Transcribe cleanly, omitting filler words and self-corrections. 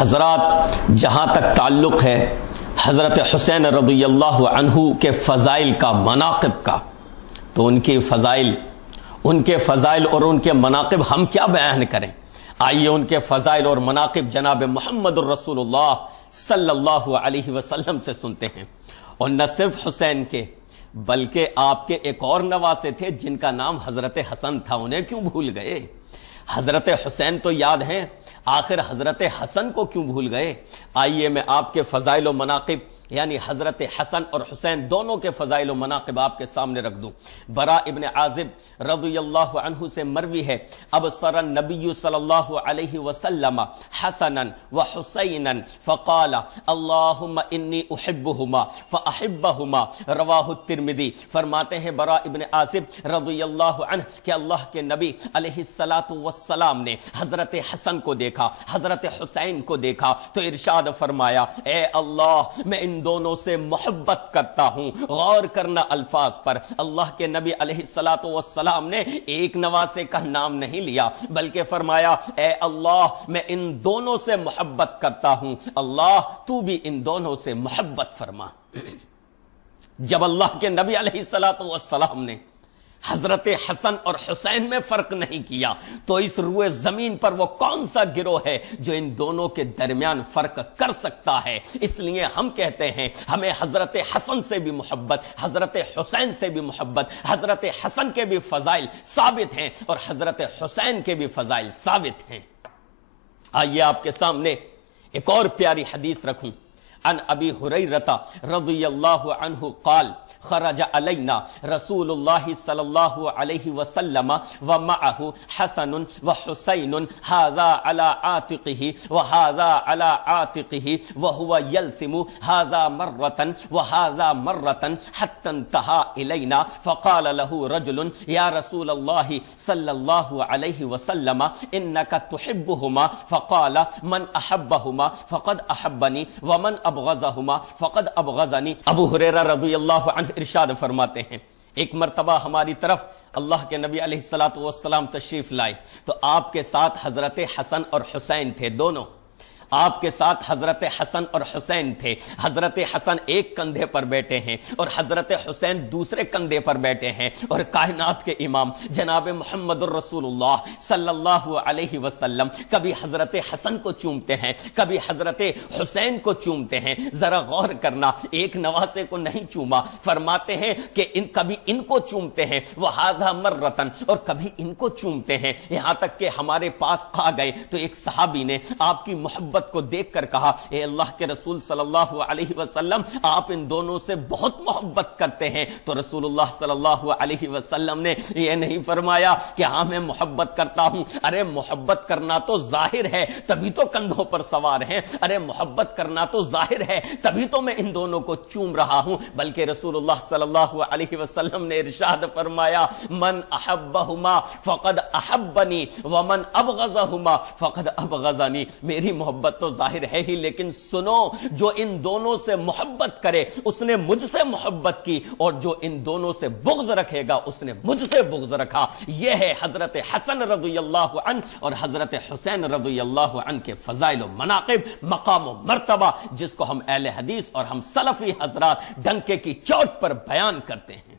حضرات، جہاں تک تعلق ہے حضرت حسین رضی اللہ عنہ کے فضائل کا، مناقب کا، تو ان کے فضائل اور ان کے مناقب ہم کیا بیان کریں؟ آئیے ان کے فضائل اور مناقب جناب محمد الرسول اللہ صلی اللہ علیہ وسلم سے سنتے ہیں۔ اور نہ صرف حسین کے بلکہ آپ کے ایک اور نواسے تھے جن کا نام حضرت حسن تھا، انہیں کیوں بھول گئے؟ حضرت حسین تو یاد ہیں، آخر حضرت حسن کو کیوں بھول گئے؟ آئیے میں آپ کے فضائل و مناقب یعنی حضرت حسن اور حسین دونوں کے فضائل و مناقب آپ کے سامنے رکھ دوں۔ برا ابن عازب رضی اللہ عنہ سے مروی ہے، ابصر النبی صلی اللہ علیہ وسلم حسنا وحسینا فقال اللہم انی احبہما فاحبہما، رواہ الترمذی۔ فرماتے ہیں برا ابن عازب رضی اللہ عنہ کہ اللہ کے نبی علیہ السلام نے حضرت حسن کو دیکھا، حضرت حسین کو دیکھا تو ارشاد فرمایا، اے اللہ میں ان دونوں سے محبت کرتا ہوں۔ غور کرنا الفاظ پر، اللہ کے نبی علیہ السلام نے ایک نواسے کا نام نہیں لیا بلکہ فرمایا، اے اللہ میں ان دونوں سے محبت کرتا ہوں، اللہ تو بھی ان دونوں سے محبت فرما۔ جب اللہ کے نبی علیہ السلام نے حضرت حسن اور حسین میں فرق نہیں کیا تو اس روئے زمین پر وہ کون سا گروہ ہے جو ان دونوں کے درمیان فرق کر سکتا ہے؟ اس لیے ہم کہتے ہیں ہمیں حضرت حسن سے بھی محبت، حضرت حسین سے بھی محبت، حضرت حسن کے بھی فضائل ثابت ہیں اور حضرت حسین کے بھی فضائل ثابت ہیں۔ آئیے آپ کے سامنے ایک اور پیاری حدیث رکھوں۔ عن ابی ہریرہ رضی اللہ عنہ قال خرج علینا رسول اللہ صلی اللہ علیہ وسلم ومعه حسن وحسین هذا على عاتقه وهذا على عاتقه وهو يلثم هذا مرة وهذا مرة حتى انتهى إلينا فقال له رجل يا رسول الله صلى الله عليه وسلم إنك تحبهما فقال من أحبهما فقد أحبني ومن ابغضہما فقد ابغضنی۔ ابو ہریرہ رضی اللہ عنہ ارشاد فرماتے ہیں، ایک مرتبہ ہماری طرف اللہ کے نبی علیہ السلام تشریف لائے تو آپ کے ساتھ حضرت حسن اور حسین تھے، دونوں آپ کے ساتھ حضرت حسن اور حسین تھے۔ حضرت حسن ایک کندھے پر بیٹھے ہیں اور حضرت حسین دوسرے کندھے پر بیٹھے ہیں، اور کائنات کے امام جناب محمد الرسول اللہ صلی اللہ علیہ وسلم کبھی حضرت حسن کو چومتے ہیں، کبھی حضرت حسین کو چومتے ہیں۔ ذرا غور کرنا، ایک نواسے کو نہیں چوما، فرماتے ہیں کہ کبھی ان کو چومتے ہیں وہذا مرتن، اور کبھی ان کو چومتے ہیں، یہاں تک کہ ہمارے پاس آ گئے تو ایک صحابی نے آپ کی محبت کو دیکھ کر کہا، اے اللہ کے رسول صلی اللہ علیہ وسلم آپ ان دونوں سے بہت محبت کرتے ہیں۔ تو رسول اللہ صلی اللہ علیہ وسلم نے یہ نہیں فرمایا کہ ہاں میں محبت کرتا ہوں، ارے محبت کرنا تو ظاہر ہے تبھی تو کندھوں پر سوار ہیں، ارے محبت کرنا تو ظاہر ہے تبھی تو میں ان دونوں کو چوم رہا ہوں، بلکہ رسول اللہ صلی اللہ علیہ وسلم نے ارشاد فرمایا، من احبہما فقد احبنی ومن ابغضہما فقد ابغضنی۔ میری محبت تو ظاہر ہے ہی، لیکن سنو، جو ان دونوں سے محبت کرے اس نے مجھ سے محبت کی، اور جو ان دونوں سے بغض رکھے گا اس نے مجھ سے بغض رکھا۔ یہ ہے حضرت حسن رضی اللہ عنہ اور حضرت حسین رضی اللہ عنہ کے فضائل و مناقب، مقام و مرتبہ، جس کو ہم اہل حدیث اور ہم سلفی حضرات ڈنکے کی چوٹ پر بیان کرتے ہیں۔